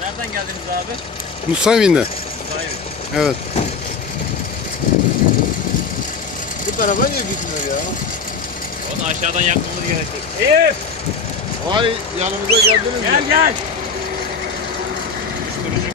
Nereden geldiniz abi? Nusaybin'den. Nusaybin. Evet. Bu tarafa niye gitmiyor ya? Onu aşağıdan yakmamız gerekiyor. Eyüp! Vay yanımıza geldiniz gel, mi? Gel gel! Uyuşturucu.